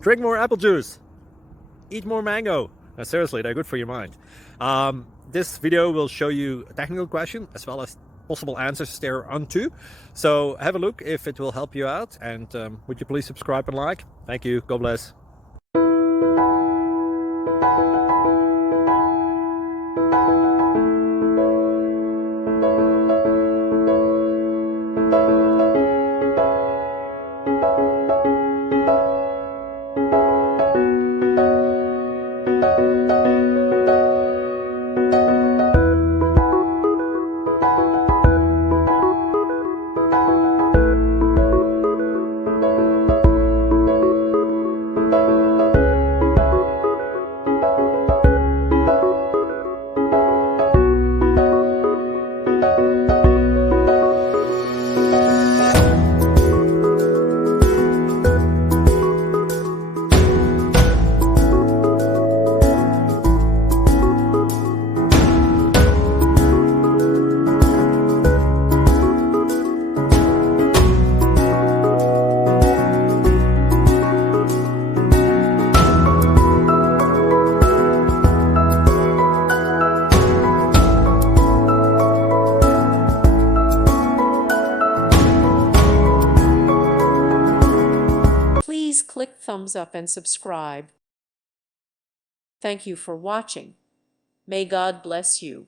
Drink more apple juice. Eat more mango. No, seriously, they're good for your mind. This video will show you a technical question as well as possible answers thereunto. So have a look if it will help you out, and would you please subscribe and like? Thank you. God bless. Please click thumbs up and subscribe. Thank you for watching. May God bless you.